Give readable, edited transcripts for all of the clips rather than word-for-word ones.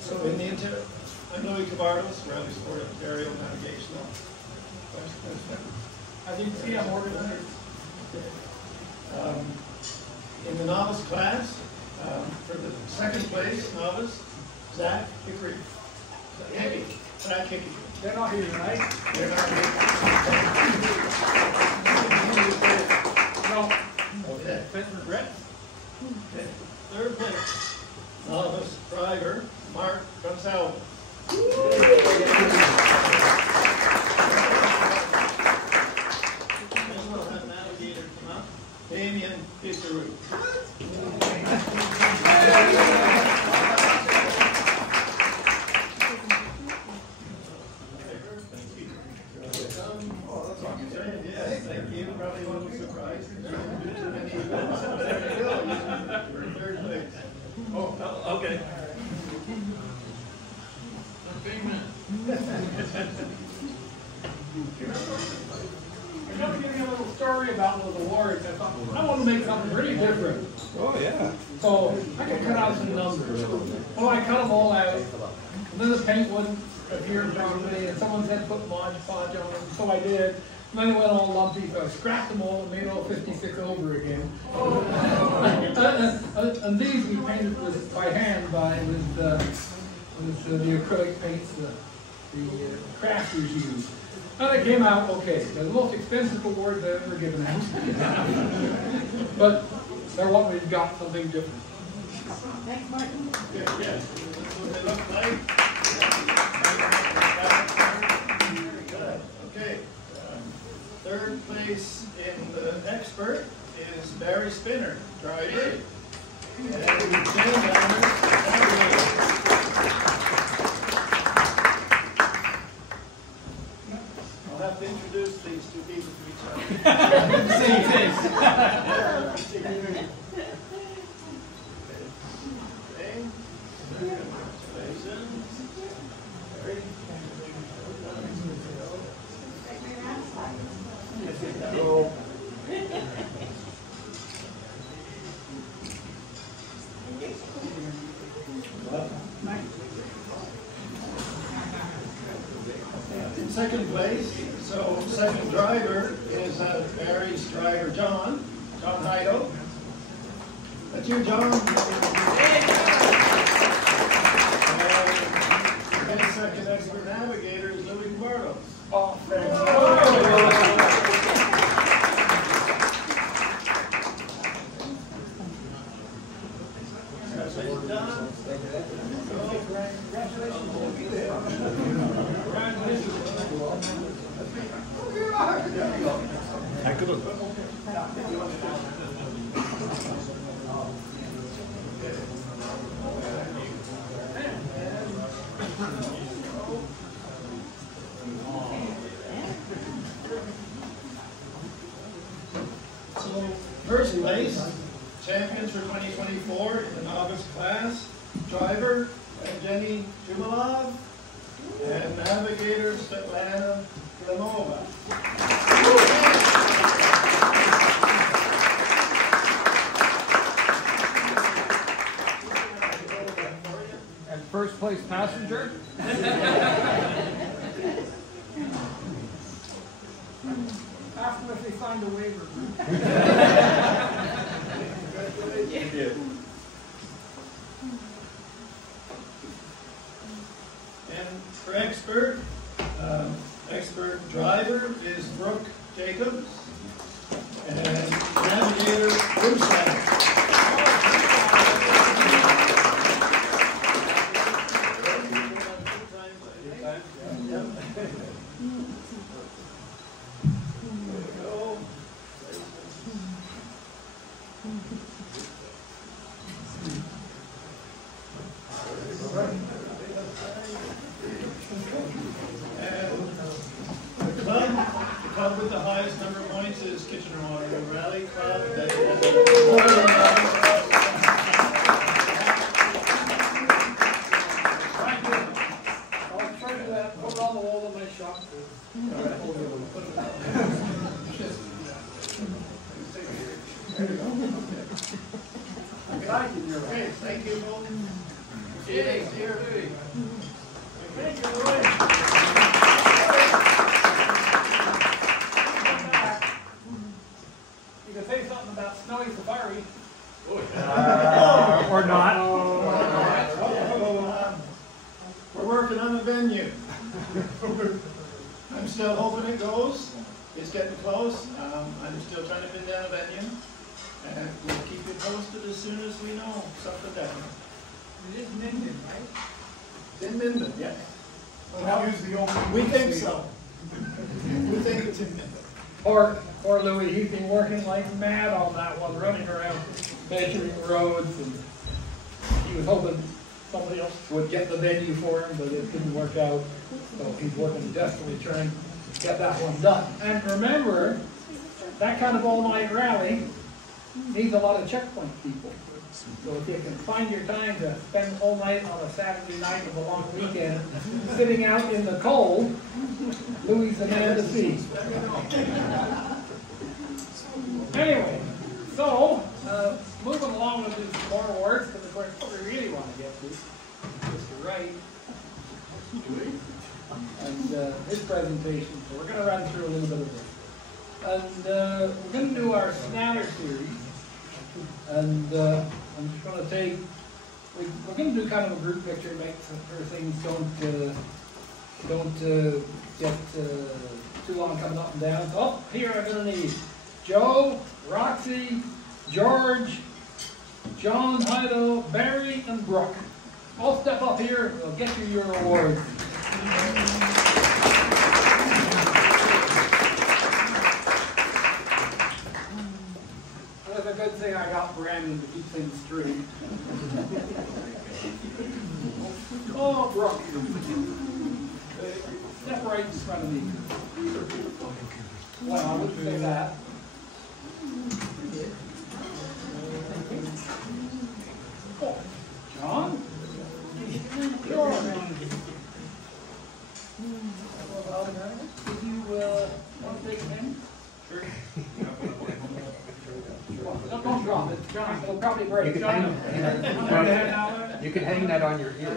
So in the interior, I'm Louis Cabardos, Rally Sport Ontario Navigational. As you can see, I'm organized. In the novice class, for the second place novice, Zach Hickory. Zach Hickory. They're not here tonight. They're not here. No. Okay. Fifth Brett. Okay. Third place, novice driver, Mark Gonsalves. We'll have navigator come up, Damien Fisheru. Thank you. Probably wasn't surprised. There you go. We're in third place. Oh, okay. I'm going to give you a little story about those awards. I thought, I want to make something pretty different. Oh, yeah. So I could cut out some numbers. Well, I cut them all out. And then the paint wouldn't appear properly, and someone said put Mod Podge on them, so I did. And then it went all lumpy, so I scrapped them all and made all 56 over again. And these we painted by hand with the acrylic paints the crafters used. And it came out okay. They're the most expensive awards I've ever given out. But they're what we've got, something different. Thanks, Martin. Yeah. That's what they look like. Okay. Third place in the expert is Barry Spinner, driver. And Jen I'll have to introduce these two people to each other. Same thing. In second place, so second driver is Barry's driver, John Heido. That's you, John. And second expert navigator is Louis Cabardos. Oh, thanks. I could have. So, first place, champions for 2024 in the novice class, driver Jenny Jumalov, and navigator Svetlana Klimova. And first place passenger? Ask them if they signed a waiver. And for expert driver is Brooke Jacobs, and navigator Boomstead. The club with the highest number of points is Kitchener-Waterloo Rally Club. I'll try to put it on the wall in my shop. There you go. Thank you, Jerry. Okay, thank you, Bill. See you next year. Thank you, Louis. You can say something about snowy safari. Or not. We're working on a venue. I'm still hoping it goes. It's getting close. I'm still trying to pin down a venue. And we'll keep you posted as soon as we know something definite. It is Minden, right? It's in Minden, yes. Well, use the old. We think so. We think it's in Minden. Poor Louis, he's been working like mad on that one, running around measuring roads, and he was hoping somebody else would get the venue for him, but it didn't work out. So he's working desperately trying to get that one done. And remember, that kind of all-night rally needs a lot of checkpoint people. So if you can find your time to spend all night on a Saturday night of a long weekend, sitting out in the cold, Louis is the man to see. Anyway, so moving along with these more awards, because of course what we really want to get to is Mr. Wright and his presentation. So we're going to run through a little bit of this. And we're going to do our Snatter series. And I'm just going to take, we're going to do kind of a group picture, make sure things don't get too long coming up and down. So up here I'm going to need Joe, Roxy, George, John, Heido, Barry, and Brooke. All step up here and we'll get you your awards. That's a good thing I got Brandon to keep things straight. Oh, Brooke. Step right in front of me. Well, I wouldn't say that. Oh, John? Sure. Did you want to take a name? Sure. Don't drop it, John. It'll probably break. You can hang that on your ear.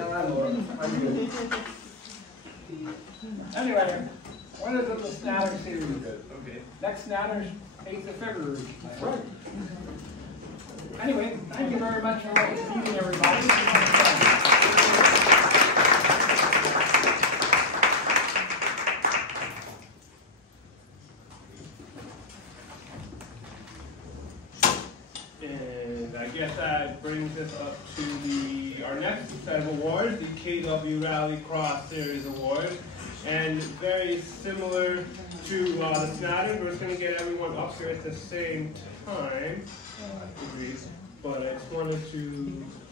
Anyway, when is it the Snatter series? Okay. Next Snatter's 8th of February. That's right. Anyway, thank you very much for meeting everybody. And I guess that brings us up to our next set of awards, the KW Rally Cross Series Award. And very similar to the Snatter, we're just going to get everyone up here at the same time. But I just wanted to,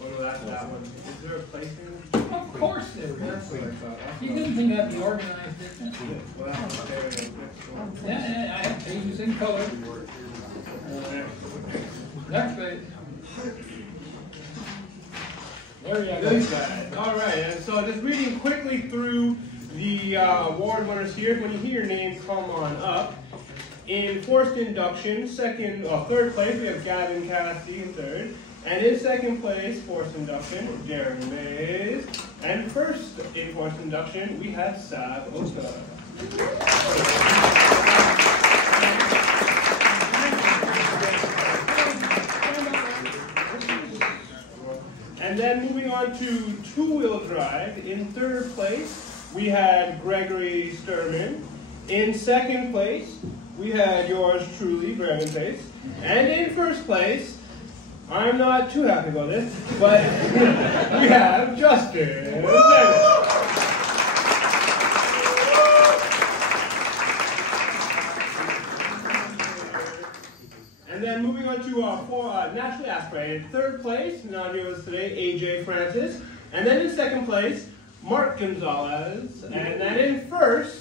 oh no, that's that one. Is there a place in it? Of course there is. You didn't think that'd be organized, did you? Well, that's there. Yeah, I have pages in color. Next page. There you go. This guy. All right, and so just reading quickly through the award winners here. When you hear your name, come on up. In forced induction, third place, we have Gavin Cassidy in third. And in second place, forced induction, Jeremy Mays. And first in forced induction, we have Sav Oka. And then moving on to two-wheel drive, in third place, we had Gregory Sturman. In second place, we had yours truly, Brandon Pace. And in first place, I'm not too happy about this, but we have Justin. And then moving on to nationally aspirated. Third place, not here with us today, AJ Francis. And then in second place, Mark Gonzalez. And then in first,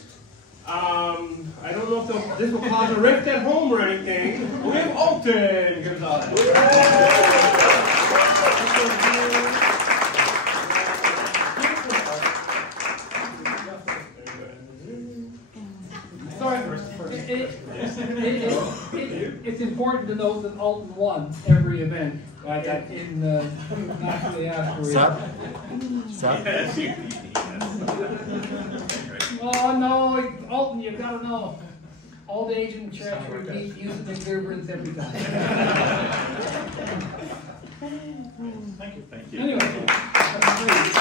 I don't know if this will cause a rift at home or anything, but we have Alton Gonzalez. Sorry, It's important to note that Alton won every event in Nationally Asteroid. Oh no, Alton, you've got to know. Old age and treachery beat youth and exuberance every time. Thank you. Thank you. Anyway, that's great.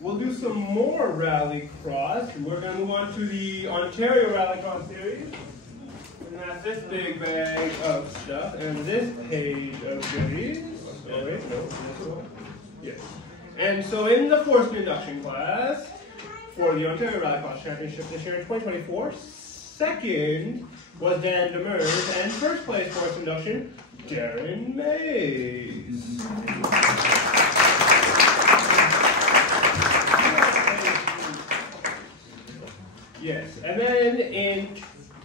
We'll do some more rallycross. We're going to move on to the Ontario Rallycross Series. And that's this big bag of stuff and this page of goodies. Oh, wait, no, this one. Yes. And so in the forced induction class for the Ontario Rallycross Championship this year in 2024, second was Dan Demers, and first place forced induction, Darren Mays. Yes, and then in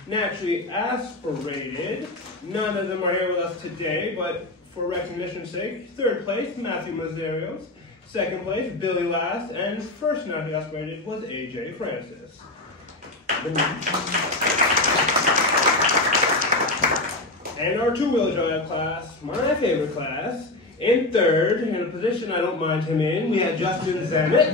naturally aspirated, none of them are here with us today, but for recognition's sake, third place, Matthew Mazarios, second place, Billy Last, and first naturally aspirated was AJ Francis. And our two-wheel drive class, my favorite class, in third, in a position I don't mind him in, we had Justin Zammit.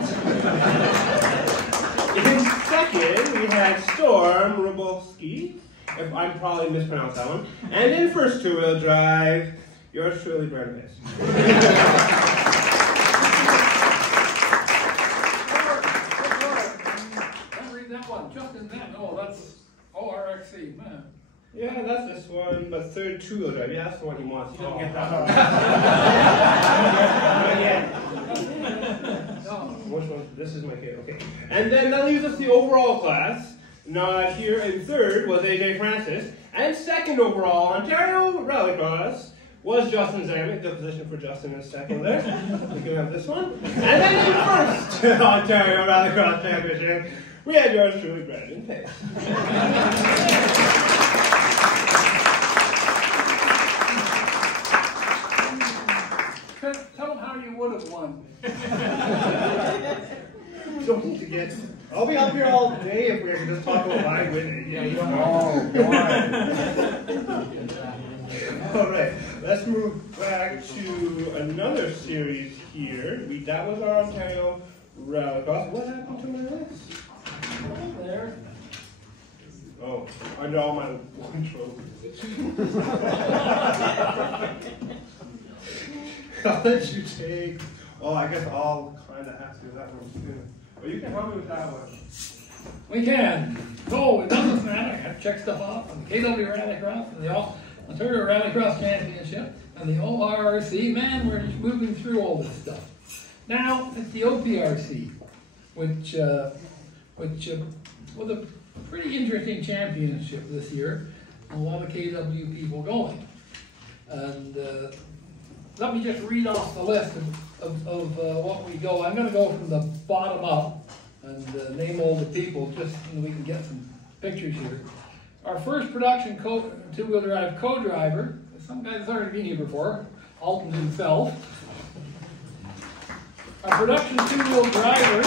In second, we had Storm Rubolski, if I'm probably mispronounced that one. And in first two-wheel drive, yours truly, Brandon Mays. Don't read that one. Justin Zammit. Oh, that's ORXC, man. Yeah, that's this one, but third two-wheel drive. Yeah, that's the one he wants. He doesn't get that one. Not yet. Which one? This is my favorite. Okay. And then that leaves us the overall class. Not here in third was AJ Francis. And second overall, Ontario Rallycross, was Justin Zammit. Good position for Justin in second there. We can have this one. And then in first Ontario Rallycross Championship, we had yours truly, Brandon Pace. Tell them how you would have won. Don't need to get. I'll be up here all day if we can just talk about my winning. Yeah, you don't know. All right, let's move back to another series here. That was our Ontario Rallycross. What happened to my list? There. Oh, under all my one trophies. I'll let you take. Oh, I guess I'll kind of have to do that one too. But you can help me with that one. We can. So we've done this now. I have to check stuff off on the KW Rallycross and the Ontario Rallycross Championship and the ORC. Man, we're just moving through all this stuff. Now it's the OPRC, which was a pretty interesting championship this year. A lot of KW people going. And let me just read off the list of what we go. I'm going to go from the bottom up and name all the people just so we can get some pictures here. Our first production two-wheel drive co-driver, some guy's already been here before, Alton himself. Our production two-wheel driver,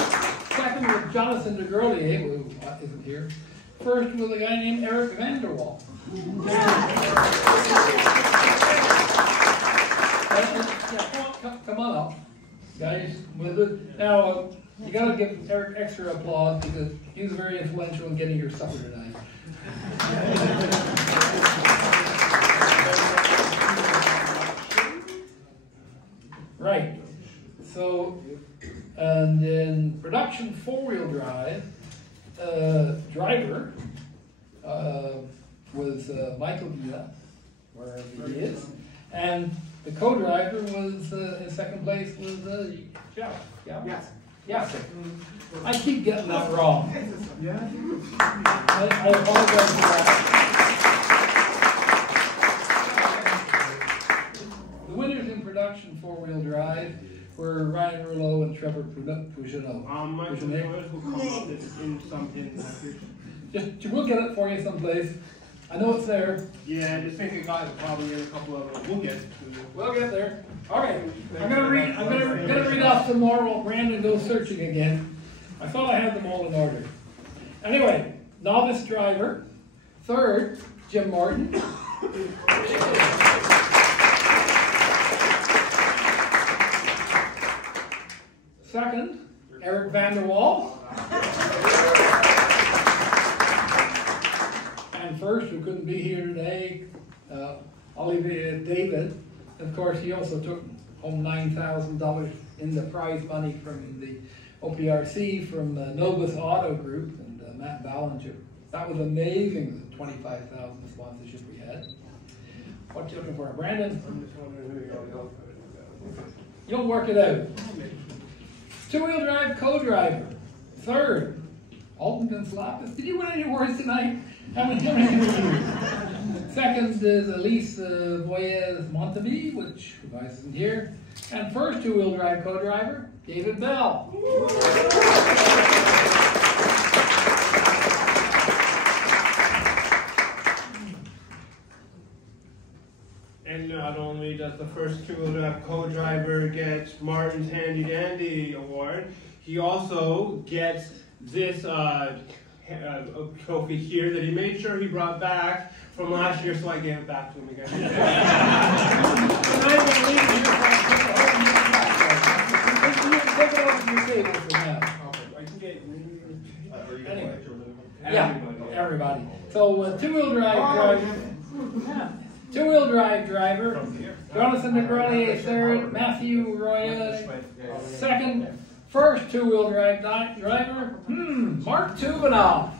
second with Jonathan DeGurlier, who isn't here. First with a guy named Eric Vanderwall. Come on up, guys. Now, you got to give Eric extra applause because he was very influential in getting your supper tonight. Right. So, and then production four-wheel drive driver was Michael Gila, wherever he is, and the co-driver was in second place was Jeff. Yeah. Yes. Yes. I keep getting that wrong. Yeah. I apologize for that. The winners in production four-wheel drive were Ryan Rouleau and Trevor Puginot. My yours will come up in some Just we'll get it for you someplace. I know it's there. Yeah, just think it got probably in a couple of them. We'll get to it. We'll get there. All right. I'm gonna read off some more while Brandon goes searching again. I thought I had them all in order. Anyway, novice driver. Third, Jim Martin. Second, Eric van der Wal. And first, who couldn't be here today, Olivier David. Of course, he also took home $9,000 in the prize money from the OPRC, from Novus Auto Group, and Matt Ballinger. That was amazing, the $25,000 sponsorship we had. What you looking for, Brandon? I'm just wondering who you're going for. You'll work it out. Two-wheel drive co-driver. Third, Alton Gonsalves. Did you win any awards tonight? How many did you win? Second is Elise Boyez Montaby, which isn't here. And first two-wheel drive co-driver, David Bell. And not only does the first two-wheel drive co-driver get Martin's Handy Dandy Award, he also gets this trophy here that he made sure he brought back from last year, so I gave it back to him again. Everybody. So two-wheel drive driver. Two-wheel drive driver. Jonathan McGrady third. Matthew Roya second. First two-wheel drive driver. Mark Tuvenoff.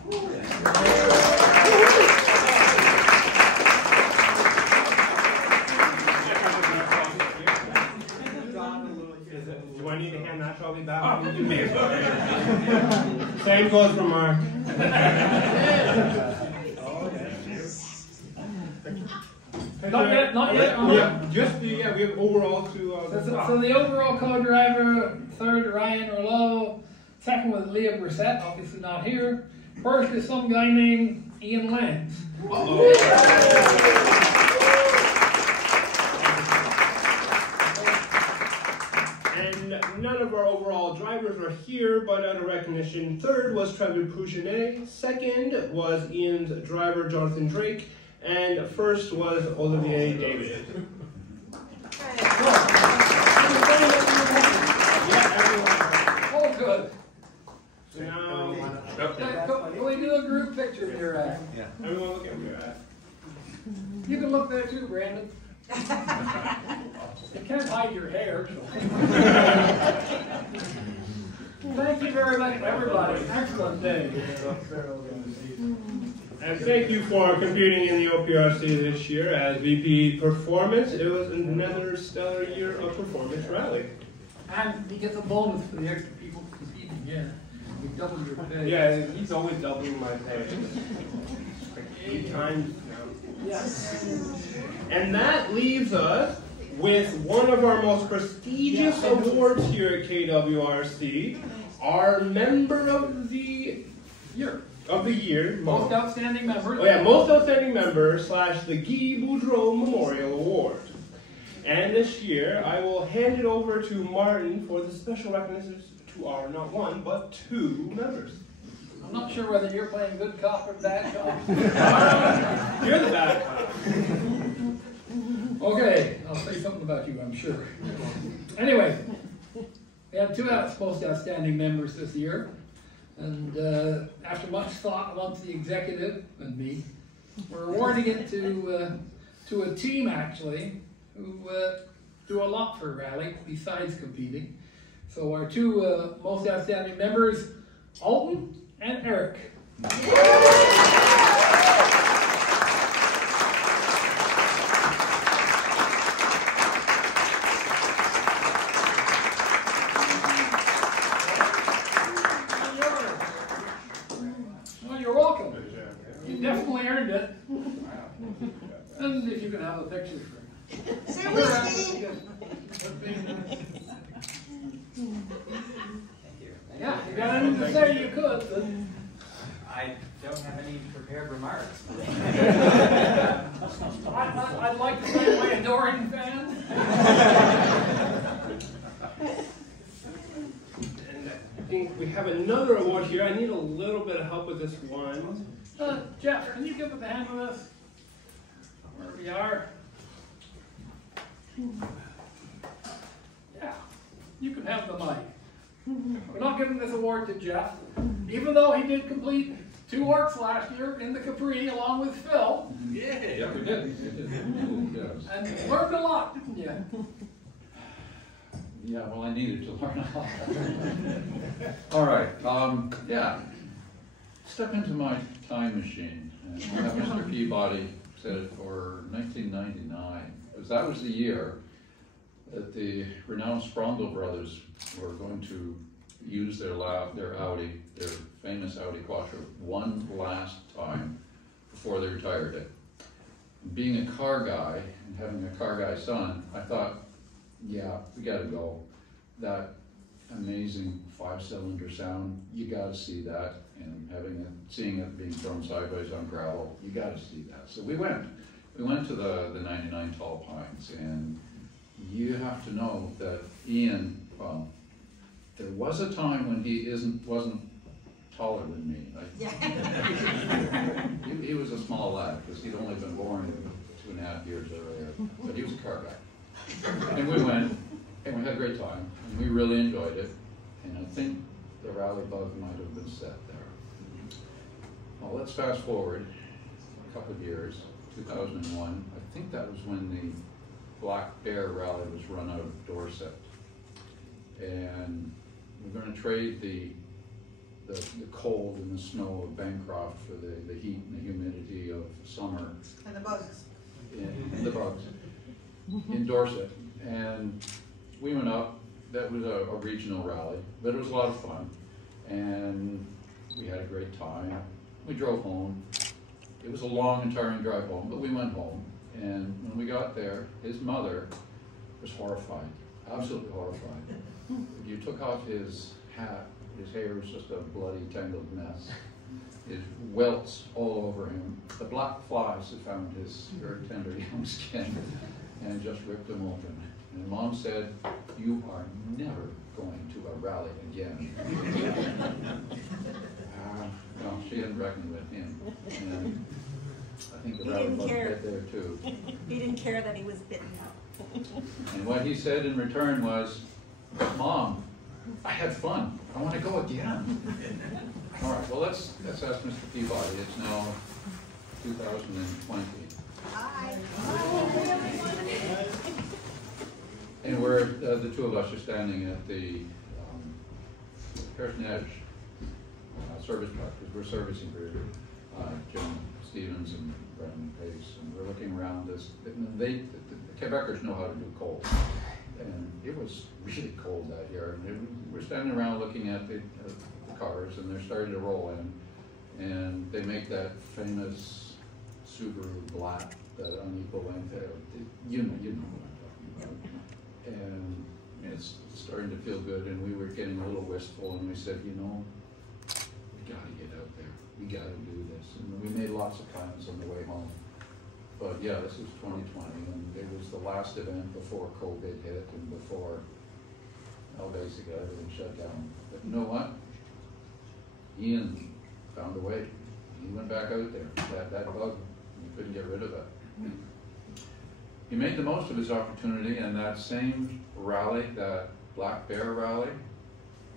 Do I need to hand that trophy back? Same goes for Mark. Not yet. Just we have overall to. So the overall co-driver, third Ryan Orlow, second was Leah Brissett, obviously not here. First is some guy named Ian Lance. And none of our overall drivers are here, but out of recognition, third was Trevor Pouchenet, second was Ian's driver Jonathan Drake, and first was Olivier David. Oh, good. So now, Can we do a group picture here? everyone look at where you're at. You can look there too, Brandon. You can't hide your hair. Thank you very much, everybody. Excellent day. And thank you for competing in the OPRC this year as VP Performance. It was another stellar year of performance rally. And you get the bonus for the extra people competing. Yeah, we double your pay. Yeah, he's always doubling my pay. Like 8 times now. Yes. And that leaves us with one of our most prestigious awards here at KWRC, our Member of the Year. Most Outstanding Member. Oh yeah, Most Outstanding Member / the Guy Boudreau Memorial Award. And this year, I will hand it over to Martin for the special recognition to our not one, but 2 members. I'm not sure whether you're playing good cop or bad cop. You're the bad cop. Okay, I'll say something about you, I'm sure. Anyway, we have 2 most outstanding members this year. And after much thought amongst the executive and me, we're awarding it to a team, actually, who do a lot for rally besides competing. So our 2 most outstanding members, Alton and Eric. Well, you're welcome. You definitely earned it. And if you can have a picture for yeah, if you got anything to say, you could. But I don't have any prepared remarks. I'd like to thank my adoring fans. think we have another award here. I need a little bit of help with this one. Jeff, can you give us a hand with us? Where we are? Yeah, you can have the mic. We're not giving this award to Jeff, even though he did complete 2 works last year in the Capri along with Phil. Yeah, we did. And learned a lot, didn't you? Yeah, well, I needed to learn a lot. All right, yeah. Step into my time machine. And we'll have Mr. Peabody set it for 1999, because that was the year that the renowned Sprondel brothers were going to use their Audi, their famous Audi Quattro, one last time before they retired it. Being a car guy and having a car guy son, I thought, yeah, we gotta go. That amazing 5-cylinder sound, you gotta see that. And seeing it being thrown sideways on gravel, you gotta see that. So we went to the 99 Tall Pines, and you have to know that Ian, well, there was a time when he wasn't taller than me. He was a small lad, because he'd only been born 2.5 years earlier, but he was a car guy. And we went, and we had a great time, and we really enjoyed it, and I think the rally bug might have been set there. Well, let's fast forward a couple of years, 2001. I think that was when the Black Bear Rally was run out of Dorset. And we're going to trade the cold and the snow of Bancroft for the heat and the humidity of summer. And the bugs. And the bugs in Dorset. And we went up. That was a regional rally, but it was a lot of fun. And we had a great time. We drove home. It was a long and tiring drive home, but we went home. And when we got there, his mother was horrified, absolutely horrified. You took off his hat, his hair was just a bloody, tangled mess. His welts all over him. The black flies had found his very tender young skin and just ripped him open. And Mom said, "You are never going to a rally again." Well, she hadn't reckoned with him. And I think the rally bug got there too. He didn't care that he was bitten out. And what he said in return was, "Mom, I had fun. I want to go again." All right, well, let's ask Mr. Peabody. It's now 2020. Hi. And we're, the two of us are standing at the Pearson Edge service truck, because we're servicing for Jim Stevens and Brendan Pace, and we're looking around this. The Quebecers know how to do cold, and it was really cold that year. And we're standing around looking at the cars, and they're starting to roll in, and they make that famous Subaru Black, that unequal length. You know what I'm talking about. And it's starting to feel good, and we were getting a little wistful, and we said, you know, we gotta get out there. We gotta do this. And we made lots of plans on the way home. But yeah, this was 2020, and it was the last event before COVID hit and before, well, basically everything shut down. But you know what? Ian found a way. He went back out there. That bug, he couldn't get rid of it. He made the most of his opportunity, and that same rally, that Black Bear rally,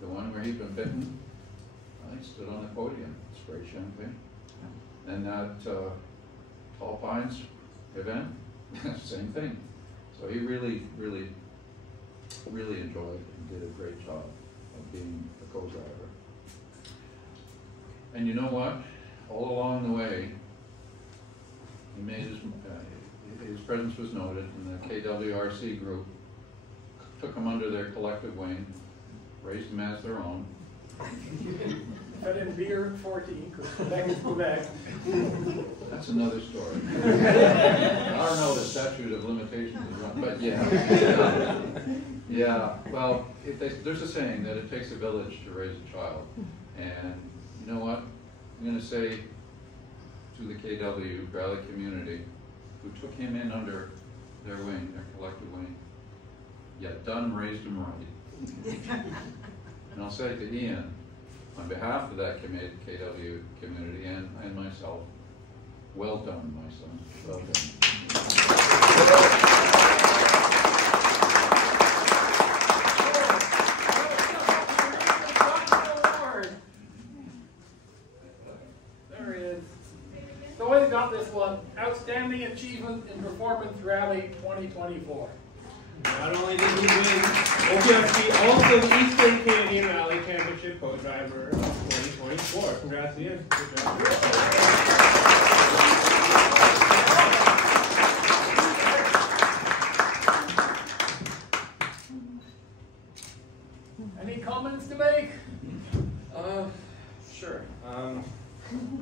the one where he'd been bitten, well, he stood on the podium, sprayed champagne. And that Tall Pines event, same thing. So he really, really, really enjoyed and did a great job of being a co-driver. And you know what? All along the way, he made his presence was noted, and the KWRC group took him under their collective wing, raised them as their own. Fed in beer at 14, because Quebec is Quebec. That's another story. I don't know the statute of limitations is run, but yeah. Yeah, well, there's a saying that it takes a village to raise a child. And you know what? I'm going to say to the KW Rally community, who took him in under their wing, their collective wing, yet done raised him right. And I'll say to Ian, on behalf of that KW community and myself, well done, my son. Well done. There he is. So we got this one, Outstanding Achievement in Performance Rally 2024. Not only did he win OPRC, also the Eastern Canadian Rally Championship co-driver of 2024. Congrats to you. Good job. Any comments to make? Sure.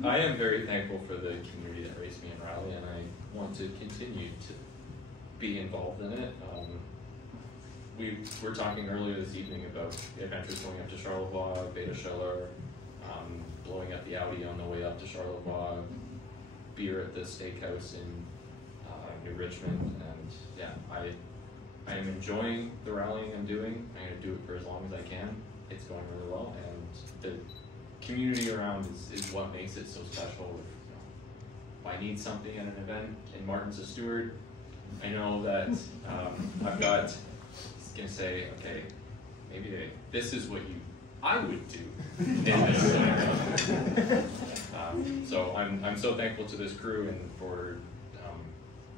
I am very thankful for the community that raised me in Raleigh, and I want to continue to be involved in it. We were talking earlier this evening about the adventures going up to Charlevoix, Beta Schiller, blowing up the Audi on the way up to Charlevoix, beer at the steakhouse in New Richmond, and yeah, I am enjoying the rallying I'm doing. I'm going to do it for as long as I can. It's going really well, and the community around is what makes it so special. You know, if I need something at an event and Martin's a steward, I know that I've got, going to say, okay, maybe this is what I would do in this scenario. So I'm so thankful to this crew and for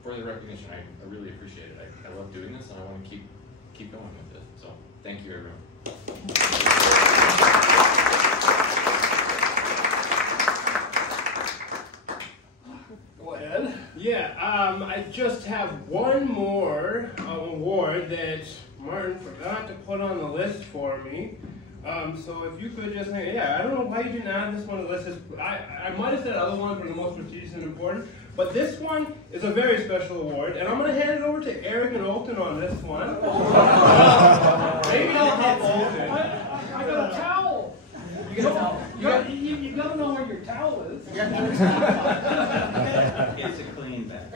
the recognition. I really appreciate it. I love doing this, and I want to keep going with it. So thank you, everyone. Go ahead. Yeah, I just have one more award that Martin forgot to put on the list for me. So if you could just, yeah, I don't know why you didn't add this one to the list. I might have said other ones were the most prestigious and important, but this one is a very special award, and I'm going to hand it over to Eric and Olton on this one. Maybe I'll help Olton. I got a towel. You gotta know where your towel is. It's a clean bag.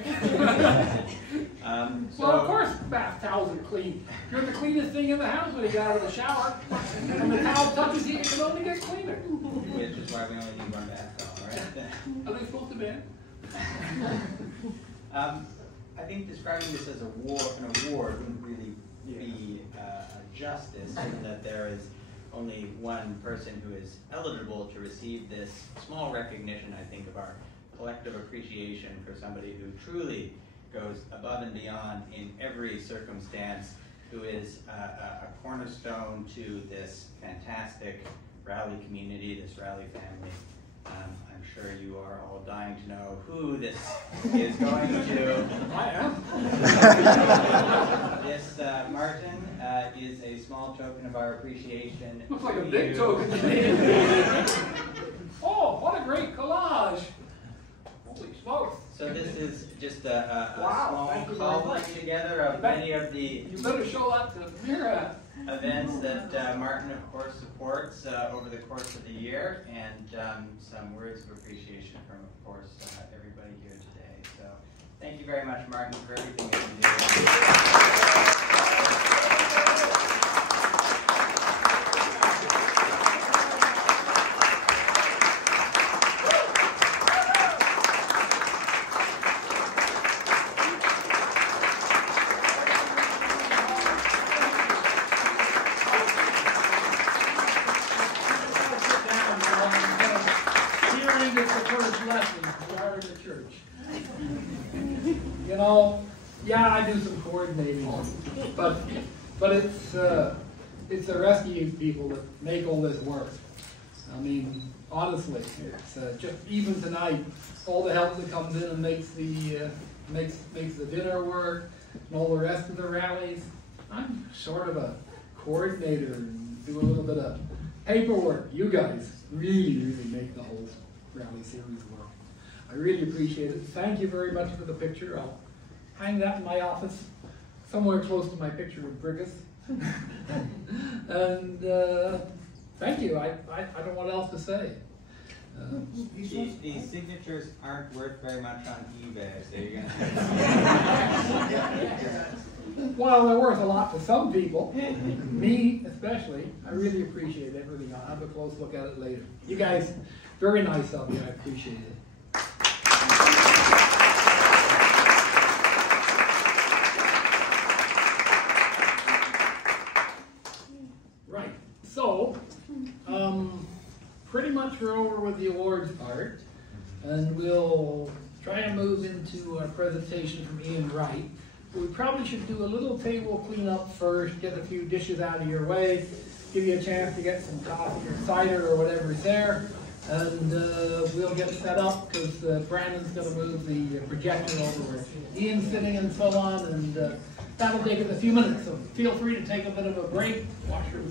Well, of course, bath towels are clean. You're the cleanest thing in the house when you get out of the shower. And the towel touches you, it can only get cleaner. Which is why we only need one bath towel, right? Are they supposed to be? I think describing this as an award wouldn't really be justice, given that there is only one person who is eligible to receive this small recognition, I think, of our collective appreciation for somebody who truly goes above and beyond in every circumstance, who is a cornerstone to this fantastic rally community, this rally family. I'm sure you are all dying to know who this is going to. I am. This, Martin, is a small token of our appreciation. Looks like a big token to me. Oh, what a great collage. Holy smokes. So this is just a Wow, thank you small very much. culling together of many of the You better show that to Mira. events that Martin, of course, supports over the course of the year, and some words of appreciation from, of course, everybody here today. So thank you very much, Martin, for everything that you do. You know, yeah, I do some coordinating, but it's the rest of you people that make all this work. I mean, honestly, it's just even tonight, all the help that comes in and makes the dinner work and all the rest of the rallies. I'm sort of a coordinator and do a little bit of paperwork. You guys really make the whole rally series work. I really appreciate it. Thank you very much for the picture. I'll hang that in my office, somewhere close to my picture of Brigus. And thank you. I don't know what else to say. These signatures aren't worth very much on eBay, so you're gonna while they're worth a lot to some people, me especially, I really appreciate everything. I'll have a close look at it later. You guys, very nice of you, I appreciate it. Right, so, pretty much we're over with the awards part, and we'll try and move into our presentation from Ian Wright. We probably should do a little table cleanup first, get a few dishes out of your way, give you a chance to get some coffee or cider or whatever's there, and we'll get set up because Brandon's going to move the projector over where Ian's sitting and so on, and that'll take us a few minutes, so feel free to take a bit of a break, wash your